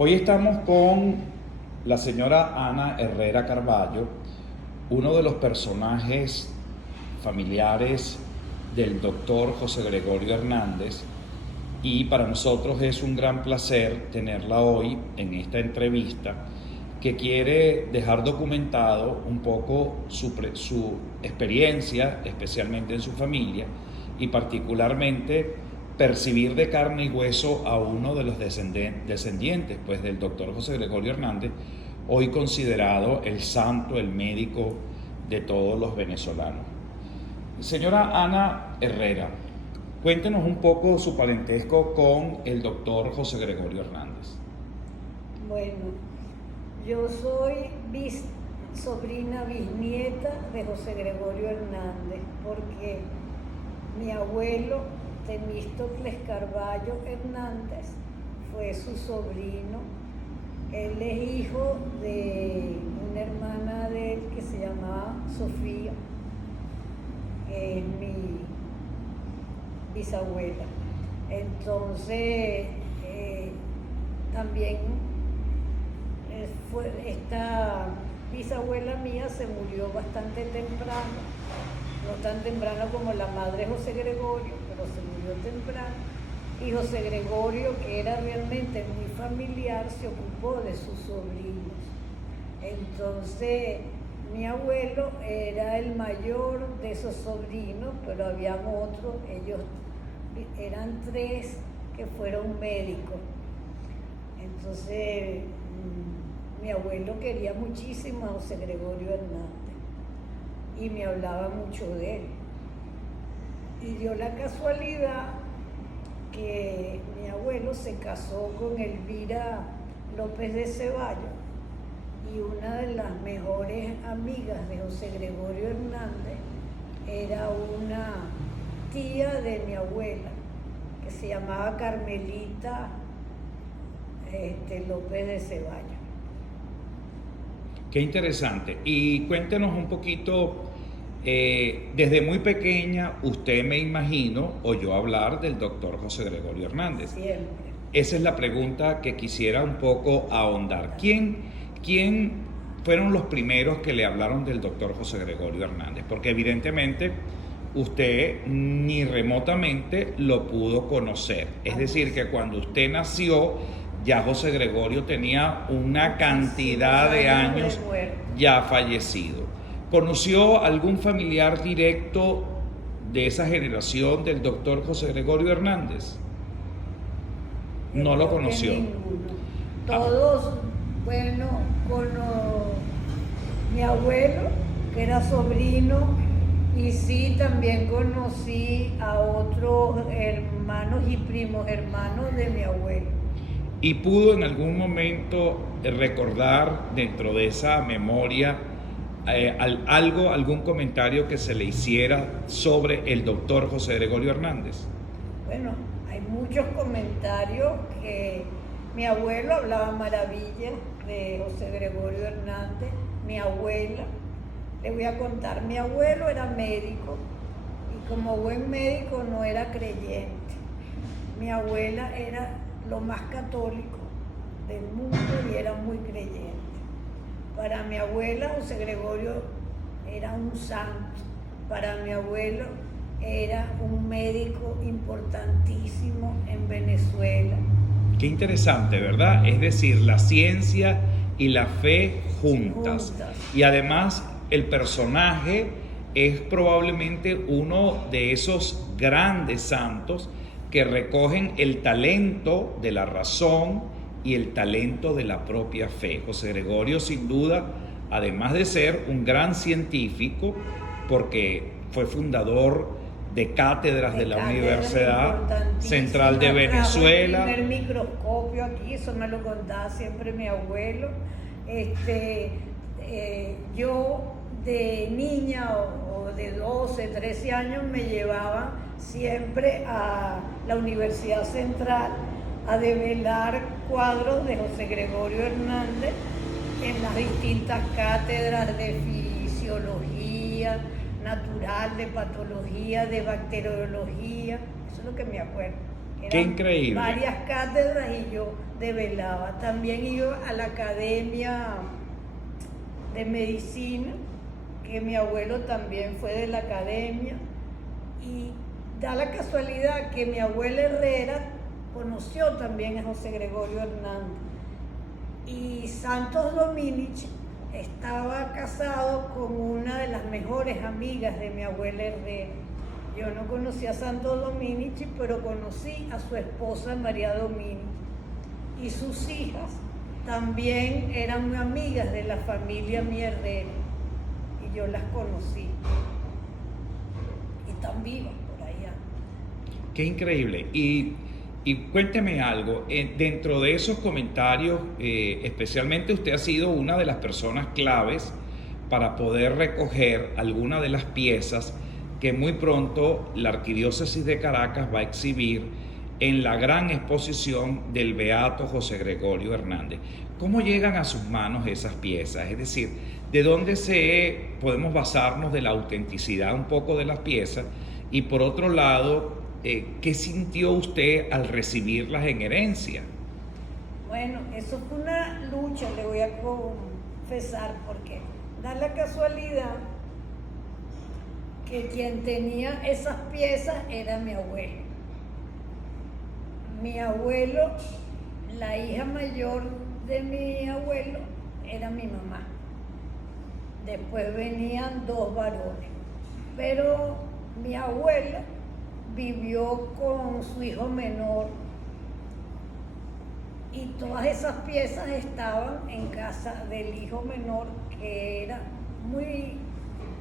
Hoy estamos con la señora Ana Herrera Carballo, uno de los personajes familiares del doctor José Gregorio Hernández, y para nosotros es un gran placer tenerla hoy en esta entrevista que quiere dejar documentado un poco su experiencia, especialmente en su familia, y particularmente percibir de carne y hueso a uno de los descendientes pues, del doctor José Gregorio Hernández, hoy considerado el santo, el médico de todos los venezolanos. Señora Ana Herrera, cuéntenos un poco su parentesco con el doctor José Gregorio Hernández. Bueno, yo soy sobrina bisnieta de José Gregorio Hernández, porque mi abuelo Temístocles Carballo Hernández fue su sobrino. Él es hijo de una hermana de él que se llamaba Sofía, que es mi bisabuela. Entonces, también esta bisabuela mía se murió bastante temprano, no tan temprano como la madre José Gregorio, pero se murió temprano. Y José Gregorio, que era realmente muy familiar, se ocupó de sus sobrinos. Entonces, mi abuelo era el mayor de esos sobrinos, pero había otros, ellos eran 3 que fueron médicos. Entonces, mi abuelo quería muchísimo a José Gregorio Hernández y me hablaba mucho de él. Y dio la casualidad que mi abuelo se casó con Elvira López de Ceballos, y una de las mejores amigas de José Gregorio Hernández era una tía de mi abuela que se llamaba Carmelita López de Ceballos. Qué interesante. Y cuéntenos un poquito, desde muy pequeña usted, me imagino, oyó hablar del doctor José Gregorio Hernández. Siempre. Esa es la pregunta que quisiera un poco ahondar. ¿Quién fueron los primeros que le hablaron del doctor José Gregorio Hernández? Porque evidentemente usted ni remotamente lo pudo conocer. Es decir, que cuando usted nació, ya José Gregorio tenía una cantidad de años ya fallecido. ¿Conoció algún familiar directo de esa generación del doctor José Gregorio Hernández? No lo conoció. Todos, bueno, mi abuelo, que era sobrino, y sí, también conocí a otros hermanos y primos hermanos de mi abuelo. ¿Y pudo en algún momento recordar dentro de esa memoria algún comentario que se le hiciera sobre el doctor José Gregorio Hernández? Bueno, hay muchos comentarios que mi abuelo hablaba maravillas de José Gregorio Hernández, mi abuela. Le voy a contar, mi abuelo era médico y como buen médico no era creyente. Mi abuela era lo más católico del mundo y era muy creyente. Para mi abuela, José Gregorio era un santo. Para mi abuelo era un médico importantísimo en Venezuela. Qué interesante, ¿verdad? Es decir, la ciencia y la fe juntas. Y además, el personaje es probablemente uno de esos grandes santos que recogen el talento de la razón y el talento de la propia fe. José Gregorio, sin duda, además de ser un gran científico, porque fue fundador de cátedras de la Universidad Central de Venezuela. El primer microscopio aquí, eso me lo contaba siempre mi abuelo. Yo de niña o de 12, 13 años me llevaban siempre a la Universidad Central a develar cuadros de José Gregorio Hernández en las distintas cátedras de fisiología natural, de patología, de bacteriología. Eso es lo que me acuerdo. Qué increíble. Varias cátedras y yo develaba. También iba a la academia de medicina, que mi abuelo también fue de la academia. Y da la casualidad que mi abuela Herrera conoció también a José Gregorio Hernández. Y Santos Domínguez estaba casado con una de las mejores amigas de mi abuela Herrera. Yo no conocí a Santos Domínguez, pero conocí a su esposa María Domínguez. Y sus hijas también eran muy amigas de la familia mi Herrera. Y yo las conocí. Y están vivas por allá. Qué increíble. Y cuénteme algo, dentro de esos comentarios, especialmente usted ha sido una de las personas claves para poder recoger algunas de las piezas que muy pronto la Arquidiócesis de Caracas va a exhibir en la gran exposición del Beato José Gregorio Hernández. ¿Cómo llegan a sus manos esas piezas? Es decir, ¿de dónde podemos basarnos de la autenticidad un poco de las piezas? Y por otro lado, ¿qué sintió usted al recibirlas en herencia? Bueno, eso fue una lucha, le voy a confesar, porque da la casualidad que quien tenía esas piezas era mi abuelo. Mi abuelo, la hija mayor de mi abuelo, era mi mamá. Después venían 2 varones, pero mi abuela vivió con su hijo menor y todas esas piezas estaban en casa del hijo menor, que era muy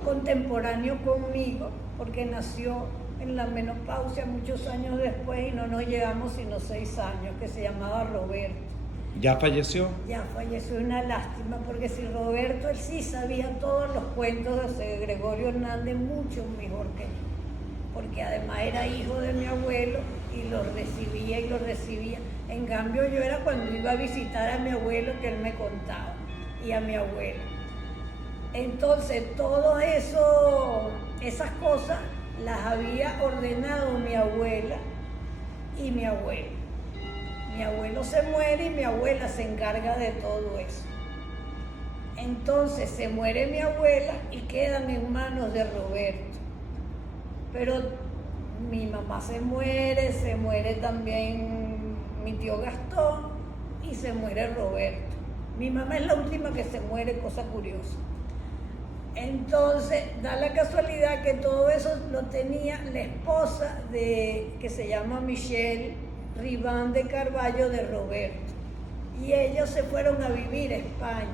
contemporáneo conmigo porque nació en la menopausia muchos años después y no nos llegamos sino 6 años, que se llamaba Roberto. ¿Ya falleció? Ya falleció, una lástima, porque si Roberto, él sí sabía todos los cuentos de José Gregorio Hernández mucho mejor que yo, porque además era hijo de mi abuelo y lo recibía y lo recibía. En cambio yo era cuando iba a visitar a mi abuelo que él me contaba, y a mi abuela. Entonces todo eso, esas cosas las había ordenado mi abuela y mi abuelo. Mi abuelo se muere y mi abuela se encarga de todo eso. Entonces se muere mi abuela y quedan en manos de Roberto. Pero mi mamá se muere también mi tío Gastón y se muere Roberto. Mi mamá es la última que se muere, cosa curiosa. Entonces da la casualidad que todo eso lo tenía la esposa que se llama Michelle Ribán de Carballo de Roberto, y ellos se fueron a vivir a España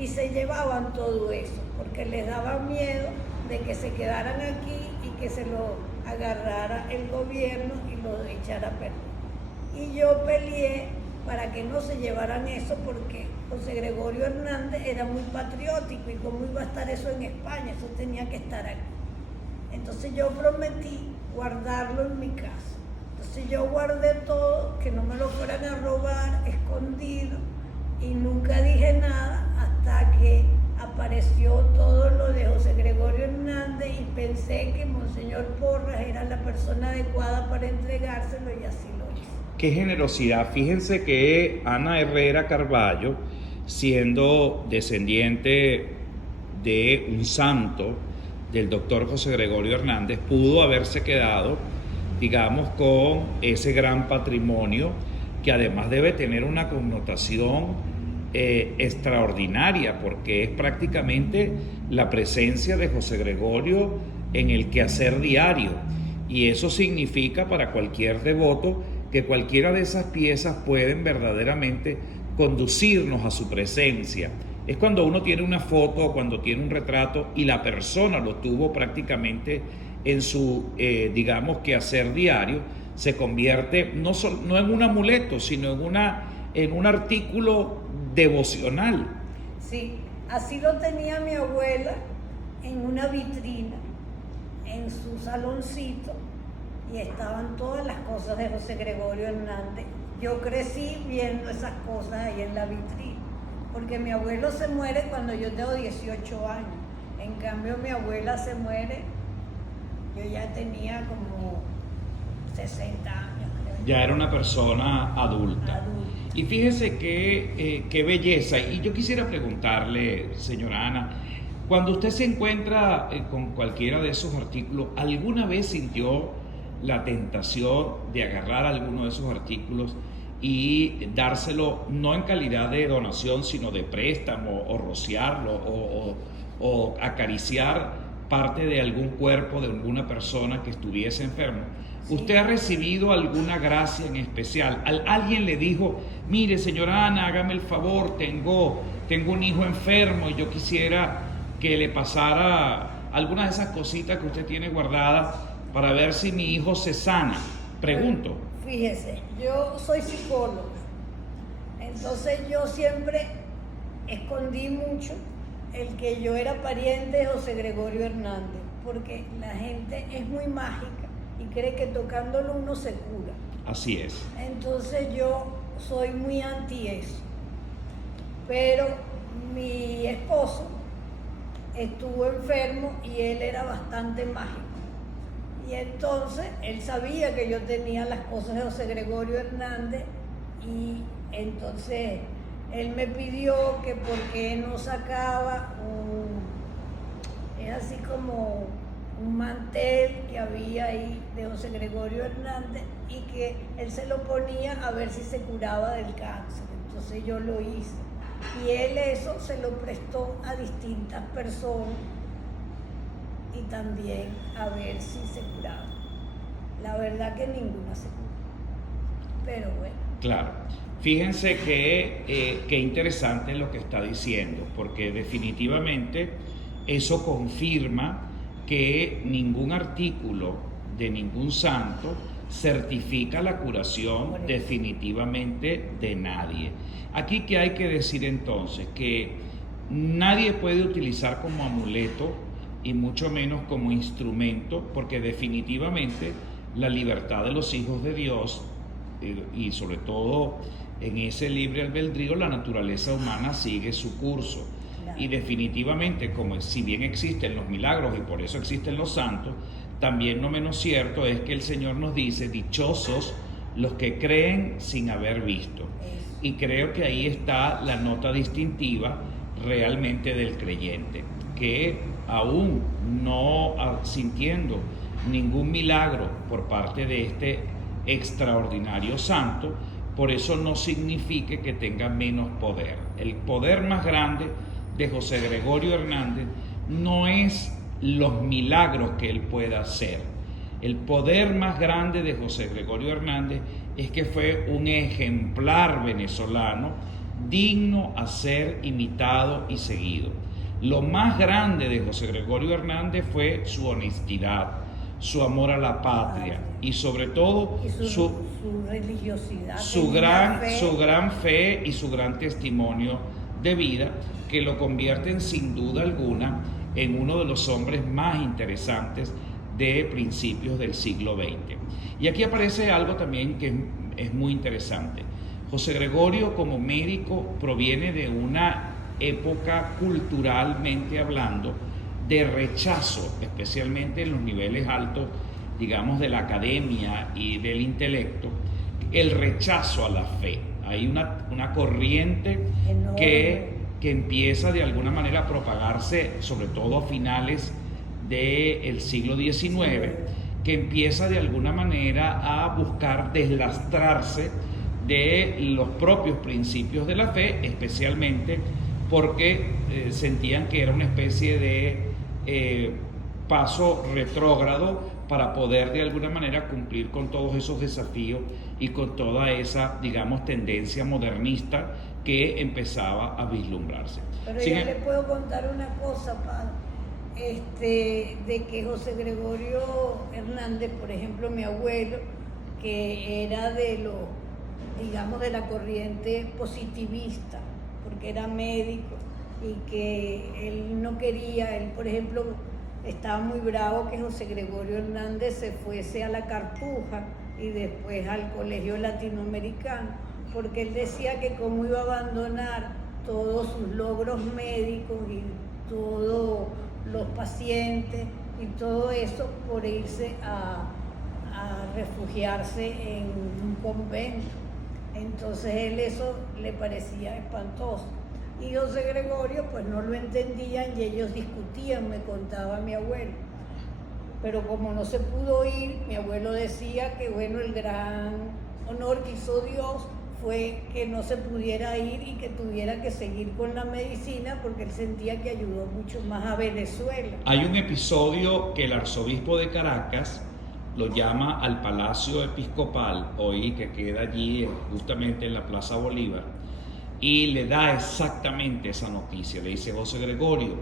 y se llevaban todo eso porque les daba miedo de que se quedaran aquí y que se lo agarrara el gobierno y lo echara a perder. Y yo peleé para que no se llevaran eso, porque José Gregorio Hernández era muy patriótico y cómo iba a estar eso en España, eso tenía que estar aquí. Entonces yo prometí guardarlo en mi casa. Entonces yo guardé todo, que no me lo fueran a robar, escondido, y nunca dije nada hasta que apareció todo lo de José Gregorio Hernández y pensé que Monseñor Porras era la persona adecuada para entregárselo, y así lo hice. Qué generosidad. Fíjense que Ana Herrera Carballo, siendo descendiente de un santo, del doctor José Gregorio Hernández, pudo haberse quedado, digamos, con ese gran patrimonio que además debe tener una connotación extraordinaria, porque es prácticamente la presencia de José Gregorio en el quehacer diario, y eso significa para cualquier devoto que cualquiera de esas piezas pueden verdaderamente conducirnos a su presencia. Es cuando uno tiene una foto, cuando tiene un retrato y la persona lo tuvo prácticamente en su, digamos, quehacer diario, se convierte no en un amuleto, sino en un artículo devocional. Sí, así lo tenía mi abuela en una vitrina, en su saloncito, y estaban todas las cosas de José Gregorio Hernández. Yo crecí viendo esas cosas ahí en la vitrina, porque mi abuelo se muere cuando yo tengo 18 años. En cambio, mi abuela se muere, yo ya tenía como 60 años, creo Ya era una persona adulta. adulto. Y fíjese qué belleza. Y yo quisiera preguntarle, señora Ana, cuando usted se encuentra con cualquiera de esos artículos, ¿alguna vez sintió la tentación de agarrar alguno de esos artículos y dárselo no en calidad de donación, sino de préstamo, o rociarlo, o acariciar parte de algún cuerpo de alguna persona que estuviese enfermo? Sí. ¿Usted ha recibido alguna gracia en especial? ¿Alguien le dijo, mire, señora Ana, hágame el favor, tengo un hijo enfermo y yo quisiera que le pasara alguna de esas cositas que usted tiene guardadas para ver si mi hijo se sana? Pregunto. Fíjese, yo soy psicóloga, entonces yo siempre escondí mucho el que yo era pariente de José Gregorio Hernández, porque la gente es muy mágica y cree que tocándolo uno se cura. Así es. Entonces yo soy muy anti eso. Pero mi esposo estuvo enfermo y él era bastante mágico. Y entonces él sabía que yo tenía las cosas de José Gregorio Hernández y entonces él me pidió que por qué no sacaba es así como un mantel que había ahí de José Gregorio Hernández y que él se lo ponía a ver si se curaba del cáncer. Entonces yo lo hice. Y él eso se lo prestó a distintas personas y también a ver si se curaba. La verdad que ninguna se curó. Pero bueno. Claro. Fíjense que interesante lo que está diciendo, porque definitivamente eso confirma que ningún artículo de ningún santo certifica la curación definitivamente de nadie. Aquí que hay que decir entonces que nadie puede utilizar como amuleto y mucho menos como instrumento, porque definitivamente la libertad de los hijos de Dios y sobre todo en ese libre albedrío la naturaleza humana sigue su curso. Y definitivamente, como si bien existen los milagros y por eso existen los santos, también no menos cierto es que el Señor nos dice, dichosos los que creen sin haber visto. Y creo que ahí está la nota distintiva realmente del creyente, que aún no sintiendo ningún milagro por parte de este extraordinario santo, por eso no significa que tenga menos poder. El poder más grande de José Gregorio Hernández no es los milagros que él pueda hacer. El poder más grande de José Gregorio Hernández es que fue un ejemplar venezolano digno a ser imitado y seguido. Lo más grande de José Gregorio Hernández fue su honestidad, su amor a la patria y sobre todo su religiosidad, su gran fe y su gran testimonio de vida, que lo convierten sin duda alguna en uno de los hombres más interesantes de principios del siglo XX. Y aquí aparece algo también que es muy interesante. José Gregorio, como médico, proviene de una época, culturalmente hablando, de rechazo, especialmente en los niveles altos, digamos, de la academia y del intelecto, el rechazo a la fe. Hay una corriente que empieza de alguna manera a propagarse, sobre todo a finales del siglo XIX, que empieza de alguna manera a buscar deslastrarse de los propios principios de la fe, especialmente porque sentían que era una especie de paso retrógrado para poder de alguna manera cumplir con todos esos desafíos y con toda esa, digamos, tendencia modernista que empezaba a vislumbrarse. Pero yo le puedo contar una cosa, padre, de que José Gregorio Hernández, por ejemplo, mi abuelo, que era de la corriente positivista, porque era médico y que él no quería, él por ejemplo estaba muy bravo que José Gregorio Hernández se fuese a la Cartuja y después al Colegio Latinoamericano, porque él decía que cómo iba a abandonar todos sus logros médicos y todos los pacientes y todo eso por irse a a refugiarse en un convento. Entonces él eso le parecía espantoso. Y José Gregorio pues no lo entendían y ellos discutían, me contaba mi abuelo. Pero como no se pudo ir, mi abuelo decía que bueno, el gran honor que hizo Dios fue que no se pudiera ir y que tuviera que seguir con la medicina porque él sentía que ayudó mucho más a Venezuela. Hay un episodio que el arzobispo de Caracas lo llama al Palacio Episcopal, hoy que queda allí justamente en la Plaza Bolívar, y le da exactamente esa noticia. Le dice: José Gregorio,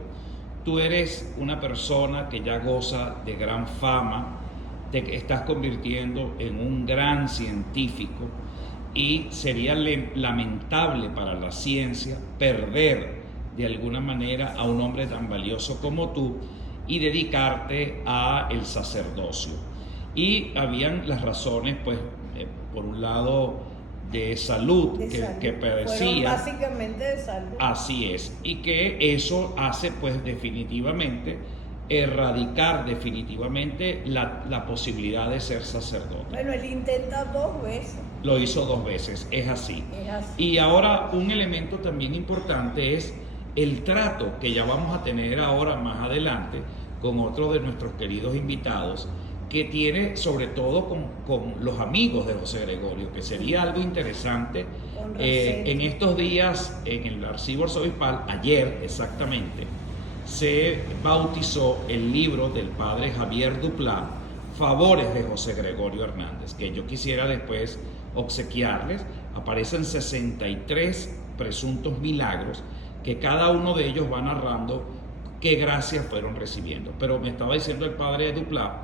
tú eres una persona que ya goza de gran fama, te estás convirtiendo en un gran científico y sería lamentable para la ciencia perder de alguna manera a un hombre tan valioso como tú y dedicarte a el sacerdocio. Y habían las razones, pues, por un lado de salud, que padecía. Básicamente de salud. Así es, y que eso hace pues definitivamente erradicar definitivamente la posibilidad de ser sacerdote. Bueno, él intenta 2 veces. Lo hizo 2 veces, es así. Es así. Y ahora un elemento también importante es el trato que ya vamos a tener ahora más adelante con otro de nuestros queridos invitados, que tiene sobre todo con los amigos de José Gregorio, que sería algo interesante. En estos días, en el archivo arzobispal, ayer exactamente, se bautizó el libro del padre Javier Duplá, Favores de José Gregorio Hernández, que yo quisiera después obsequiarles. Aparecen 63 presuntos milagros que cada uno de ellos va narrando qué gracias fueron recibiendo. Pero me estaba diciendo el padre Duplá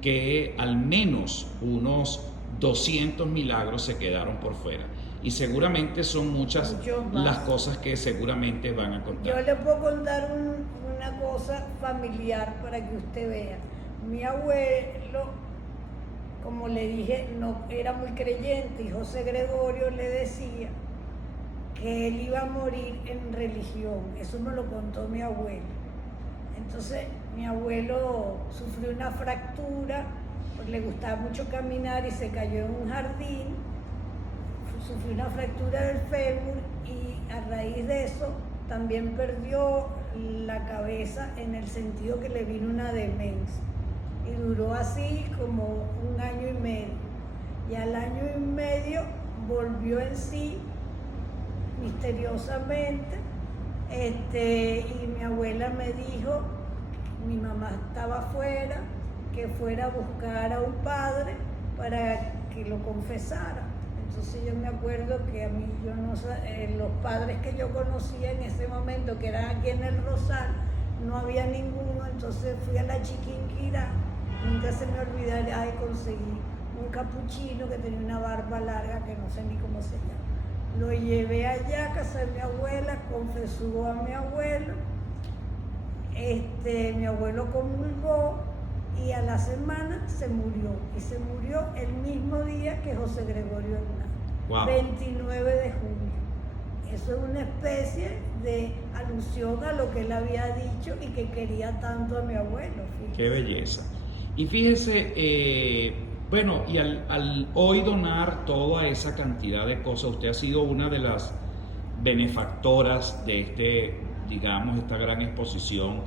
que al menos unos 200 milagros se quedaron por fuera. Y seguramente son muchas las cosas que seguramente van a contar. Yo le puedo contar una cosa familiar para que usted vea. Mi abuelo, como le dije, no era muy creyente y José Gregorio le decía que él iba a morir en religión. Eso me lo contó mi abuelo. Entonces mi abuelo sufrió una fractura, pues le gustaba mucho caminar y se cayó en un jardín, sufrió una fractura del fémur y a raíz de eso también perdió la cabeza en el sentido que le vino una demencia y duró así como 1 año y medio y al año y medio volvió en sí misteriosamente. Y mi abuela me dijo, mi mamá estaba afuera, que fuera a buscar a un padre para que lo confesara. Entonces yo me acuerdo que a mí, los padres que yo conocía en ese momento, que eran aquí en el Rosal, no había ninguno, entonces fui a la Chiquinquirá, nunca se me olvidará de conseguir un capuchino que tenía una barba larga que no sé ni cómo se llama. Lo llevé allá a casa de mi abuela, confesó a mi abuelo, mi abuelo comulgó y a la semana se murió. Y se murió el mismo día que José Gregorio Hernández, wow. 29 de junio. Eso es una especie de alusión a lo que él había dicho y que quería tanto a mi abuelo. Fíjese. Qué belleza. Y fíjese, bueno, y al hoy donar toda esa cantidad de cosas, usted ha sido una de las benefactoras de esta gran exposición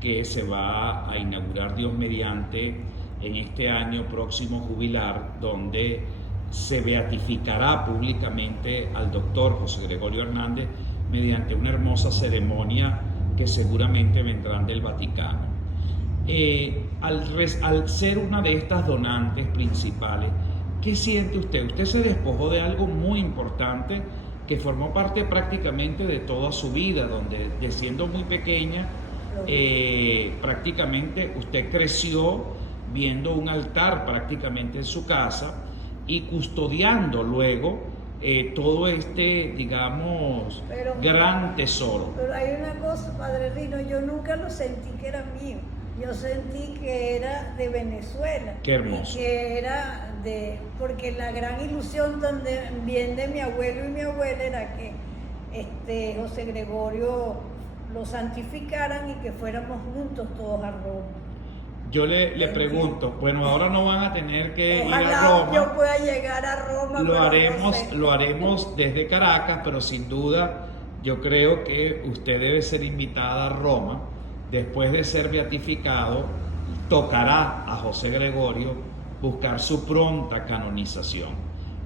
que se va a inaugurar Dios mediante en este año próximo jubilar, donde se beatificará públicamente al doctor José Gregorio Hernández mediante una hermosa ceremonia que seguramente vendrán del Vaticano. Al ser una de estas donantes principales, ¿qué siente usted? Usted se despojó de algo muy importante que formó parte prácticamente de toda su vida, donde de siendo muy pequeña, prácticamente usted creció viendo un altar prácticamente en su casa y custodiando luego todo digamos, gran tesoro. Pero hay una cosa, Padre Rino, yo nunca lo sentí que era mío. Yo sentí que era de Venezuela. Qué hermoso. Y que era porque la gran ilusión también de mi abuelo y mi abuela era que José Gregorio lo santificaran y que fuéramos juntos todos a Roma. yo le pregunto, bueno, ahora no van a tener que ir a Ojalá Roma. yo pueda llegar a Roma. Lo haremos desde Caracas, pero sin duda yo creo que usted debe ser invitada a Roma. Después de ser beatificado, tocará a José Gregorio buscar su pronta canonización.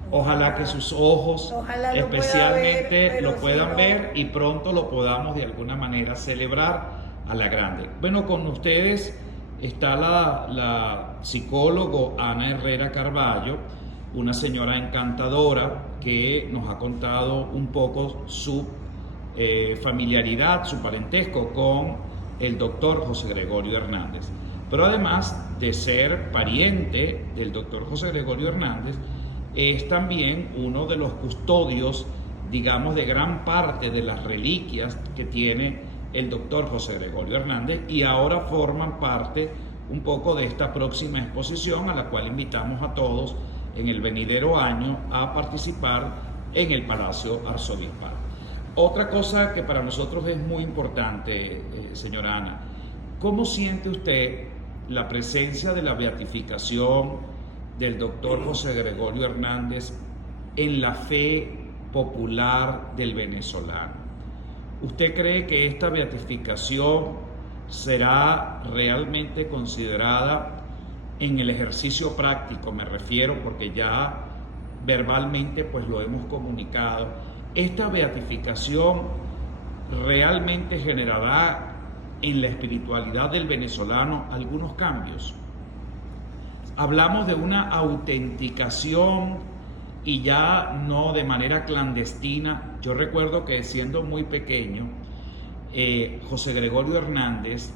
Ojalá que sus ojos especialmente lo puedan ver y pronto lo podamos de alguna manera celebrar a la grande. Bueno, con ustedes está la psicólogo Ana Herrera Carballo, una señora encantadora que nos ha contado un poco su familiaridad, su parentesco con el doctor José Gregorio Hernández. Pero además de ser pariente del doctor José Gregorio Hernández, es también uno de los custodios, digamos, de gran parte de las reliquias que tiene el doctor José Gregorio Hernández, y ahora forman parte un poco de esta próxima exposición a la cual invitamos a todos en el venidero año a participar en el Palacio Arzobispal. Otra cosa que para nosotros es muy importante, señora Ana, ¿cómo siente usted la presencia de la beatificación del doctor José Gregorio Hernández en la fe popular del venezolano? ¿Usted cree que esta beatificación será realmente considerada en el ejercicio práctico? Me refiero porque ya verbalmente pues lo hemos comunicado. ¿Esta beatificación realmente generará en la espiritualidad del venezolano algunos cambios? Hablamos de una autenticación y ya no de manera clandestina. Yo recuerdo que siendo muy pequeño, José Gregorio Hernández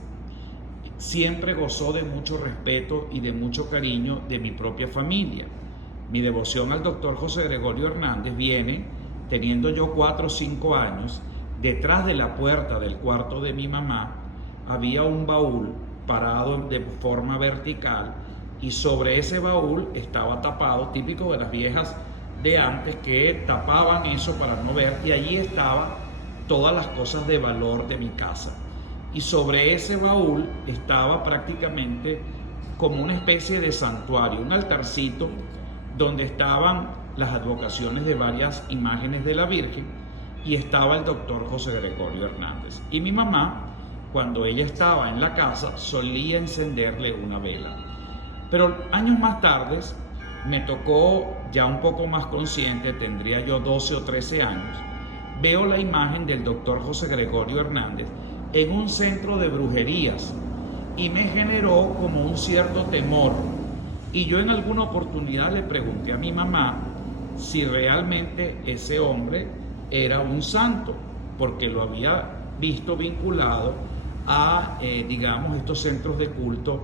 siempre gozó de mucho respeto y de mucho cariño de mi propia familia. Mi devoción al doctor José Gregorio Hernández viene teniendo yo 4 o 5 años. Detrás de la puerta del cuarto de mi mamá había un baúl parado de forma vertical, y sobre ese baúl estaba tapado, típico de las viejas de antes que tapaban eso para no ver, y allí estaban todas las cosas de valor de mi casa. Y sobre ese baúl estaba prácticamente como una especie de santuario, un altarcito donde estaban las advocaciones de varias imágenes de la Virgen, y estaba el doctor José Gregorio Hernández. Y mi mamá, cuando ella estaba en la casa, solía encenderle una vela. Pero años más tarde me tocó, ya un poco más consciente, tendría yo 12 o 13 años, veo la imagen del doctor José Gregorio Hernández en un centro de brujerías y me generó como un cierto temor. Y yo en alguna oportunidad le pregunté a mi mamá si realmente ese hombre era un santo, porque lo había visto vinculado a, digamos, estos centros de culto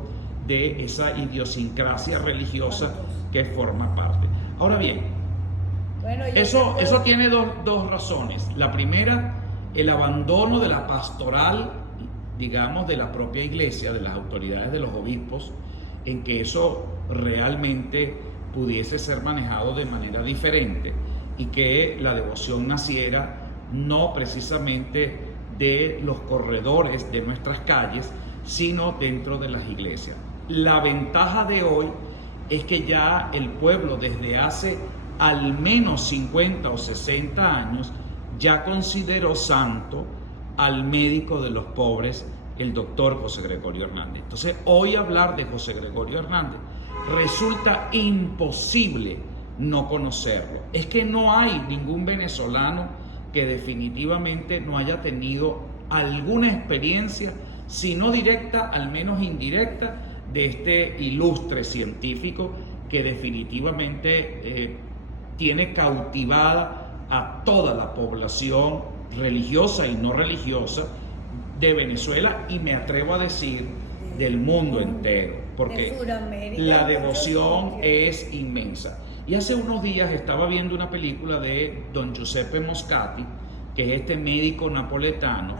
de esa idiosincrasia religiosa que forma parte. Ahora bien, bueno, eso tiene dos razones. La primera, el abandono de la pastoral, digamos, de la propia iglesia, de las autoridades, de los obispos, en que eso realmente pudiese ser manejado de manera diferente y que la devoción naciera no precisamente de los corredores de nuestras calles, sino dentro de las iglesias. La ventaja de hoy es que ya el pueblo desde hace al menos 50 o 60 años ya consideró santo al médico de los pobres, el doctor José Gregorio Hernández. Entonces, hoy hablar de José Gregorio Hernández resulta imposible no conocerlo. Es que no hay ningún venezolano que definitivamente no haya tenido alguna experiencia, si no directa, al menos indirecta, de este ilustre científico que definitivamente tiene cautivada a toda la población religiosa y no religiosa de Venezuela, y me atrevo a decir del mundo entero, porque la devoción es inmensa. Y hace unos días estaba viendo una película de don Giuseppe Moscati, que es este médico napoletano,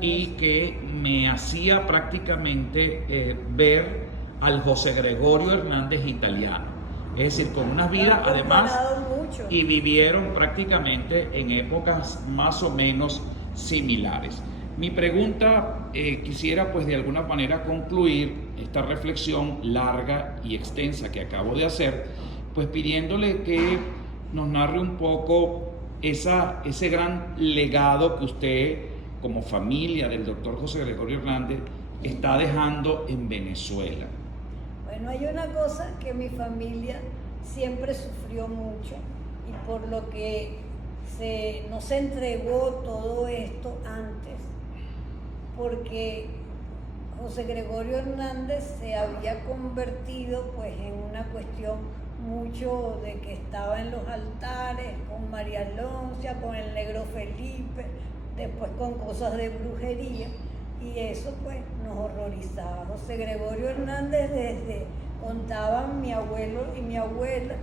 y que me hacía prácticamente ver al José Gregorio Hernández italiano. Es decir, con unas vidas además, y vivieron prácticamente en épocas más o menos similares. Mi pregunta, quisiera pues de alguna manera concluir esta reflexión larga y extensa que acabo de hacer, pues pidiéndole que nos narre un poco ese gran legado que usted, como familia del doctor José Gregorio Hernández, está dejando en Venezuela. Bueno, hay una cosa que mi familia siempre sufrió mucho y por lo que no se entregó todo esto antes, porque José Gregorio Hernández se había convertido pues en una cuestión mucho de que estaba en los altares con María Alonso, con el negro Felipe, después con cosas de brujería, y eso pues nos horrorizaba. José Gregorio Hernández, contaban mi abuelo y mi abuela,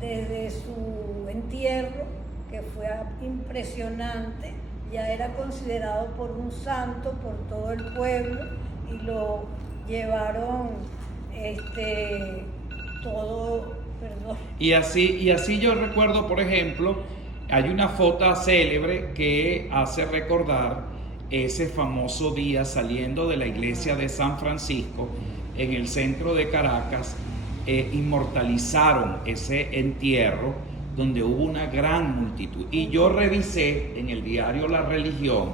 desde su entierro, que fue impresionante, ya era considerado por un santo por todo el pueblo, y lo llevaron todo, perdón. Y así yo recuerdo, por ejemplo, hay una foto célebre que hace recordar ese famoso día saliendo de la iglesia de San Francisco en el centro de Caracas. Inmortalizaron ese entierro donde hubo una gran multitud. Y yo revisé en el diario La Religión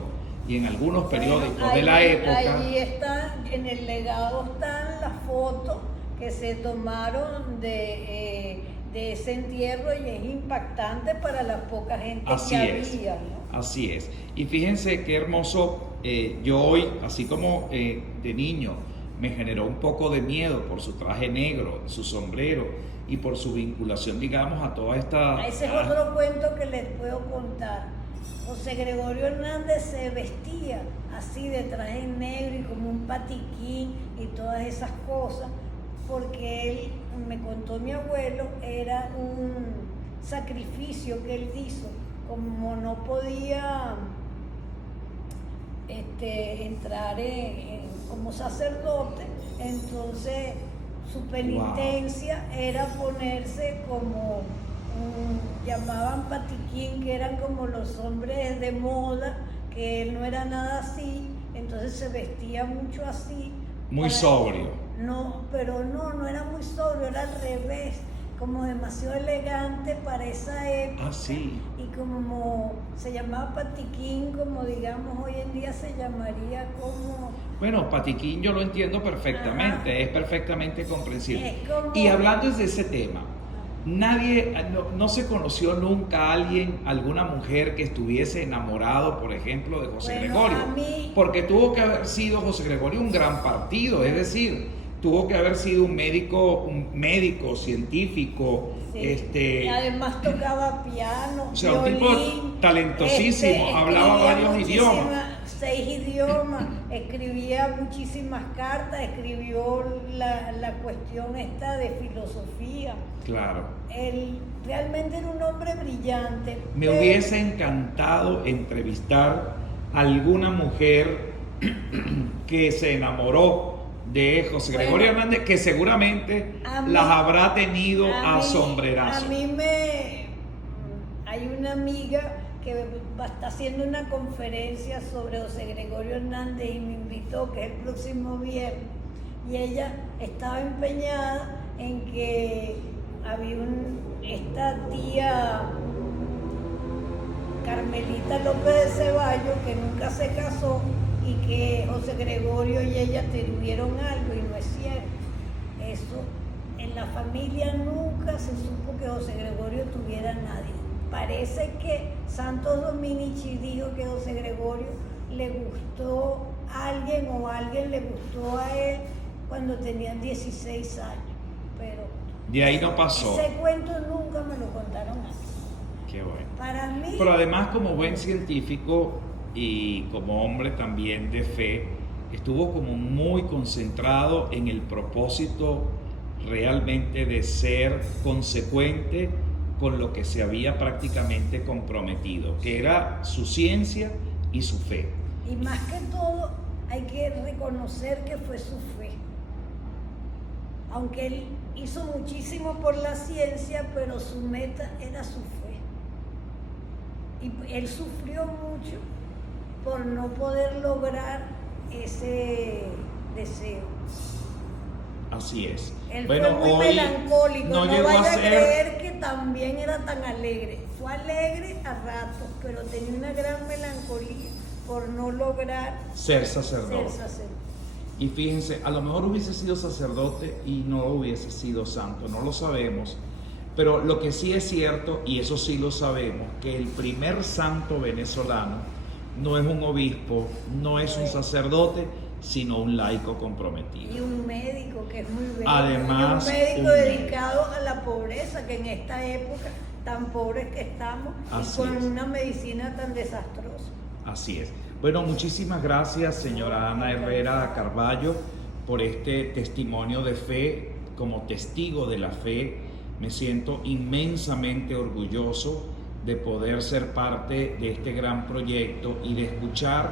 y en algunos periódicos de la época. Ahí está, en el legado están las fotos que se tomaron de ese entierro, y es impactante para la poca gente que había, ¿no? Así es. Y fíjense qué hermoso, yo hoy, así como de niño, me generó un poco de miedo por su traje negro, su sombrero y por su vinculación, digamos, a toda esta... Ese es otro cuento que les puedo contar. José Gregorio Hernández se vestía así de traje negro y como un patiquín y todas esas cosas, porque él, me contó mi abuelo, era un sacrificio que él hizo, como no podía entrar como sacerdote, entonces su penitencia era ponerse como llamaban patiquín, que eran como los hombres de moda, que él no era nada así, entonces se vestía mucho así. Muy sobrio. No, pero no era muy sobrio, era al revés, como demasiado elegante para esa época. Ah, sí. Y como se llamaba patiquín, como digamos hoy en día se llamaría como... Bueno, patiquín yo lo entiendo perfectamente. Ajá. Es perfectamente comprensible. Como... Y hablando de ese tema, no se conoció nunca alguna mujer que estuviese enamorado, por ejemplo, de José Gregorio, porque tuvo que haber sido José Gregorio un gran partido, es decir, tuvo que haber sido un médico científico, sí. Y además tocaba piano, o sea, violín, un tipo talentosísimo, hablaba varios idiomas. 6 idiomas, escribía muchísimas cartas, escribió la cuestión esta de filosofía. Claro. Él realmente era un hombre brillante. Me hubiese encantado entrevistar a alguna mujer que se enamoró de José Gregorio Hernández, que seguramente las habrá tenido a sombrerazos. Hay una amiga que está haciendo una conferencia sobre José Gregorio Hernández y me invitó, que es el próximo viernes, y ella estaba empeñada en que había esta tía Carmelita López de Ceballos, que nunca se casó, y que José Gregorio y ella tuvieron algo, y no es cierto. Eso, en la familia nunca se supo que José Gregorio tuviera a nadie. Parece que Santos Dominici dijo que José Gregorio le gustó a alguien o alguien le gustó a él cuando tenían 16 años, pero de ahí no pasó. Ese cuento nunca me lo contaron a mí. Qué bueno. Para mí. Pero además, como buen científico y como hombre también de fe, estuvo como muy concentrado en el propósito realmente de ser consecuente con lo que se había prácticamente comprometido, que era su ciencia y su fe. Y más que todo, hay que reconocer que fue su fe. Aunque él hizo muchísimo por la ciencia, pero su meta era su fe. Y él sufrió mucho por no poder lograr ese deseo. Así es. Él Bueno, fue muy hoy melancólico, no no llegó a vaya a ser creer que también era tan alegre. Fue alegre a ratos, pero tenía una gran melancolía por no lograr ser ser sacerdote. sacerdote. Y fíjense, a lo mejor hubiese sido sacerdote y no hubiese sido santo, no lo sabemos. Pero lo que sí es cierto, y eso sí lo sabemos, que el primer santo venezolano no es un obispo, no es un sacerdote, sino un laico comprometido. Y un médico que es muy bello. Además, y un médico un dedicado a la pobreza, que en esta época tan pobres que estamos, Así y con es. una medicina tan desastrosa. Así es. Bueno, muchísimas gracias, señora Ana Herrera Carballo, por este testimonio de fe. Como testigo de la fe, me siento inmensamente orgulloso de poder ser parte de este gran proyecto y de escuchar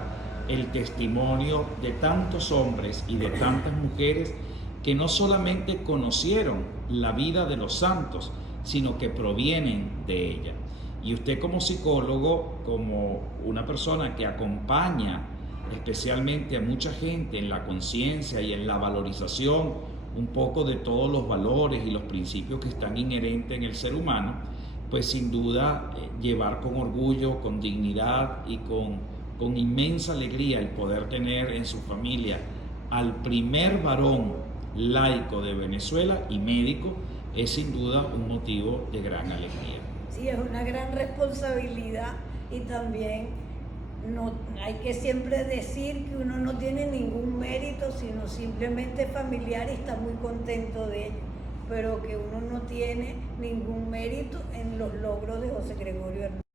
el testimonio de tantos hombres y de tantas mujeres que no solamente conocieron la vida de los santos, sino que provienen de ella. Y usted como psicólogo, como una persona que acompaña especialmente a mucha gente en la conciencia y en la valorización un poco de todos los valores y los principios que están inherentes en el ser humano, pues sin duda llevar con orgullo, con dignidad y con inmensa alegría el poder tener en su familia al primer varón laico de Venezuela y médico es sin duda un motivo de gran alegría. Sí, es una gran responsabilidad y también no, hay que siempre decir que uno no tiene ningún mérito, sino simplemente familiar y está muy contento de ello, pero que uno no tiene ningún mérito en los logros de José Gregorio Hernández.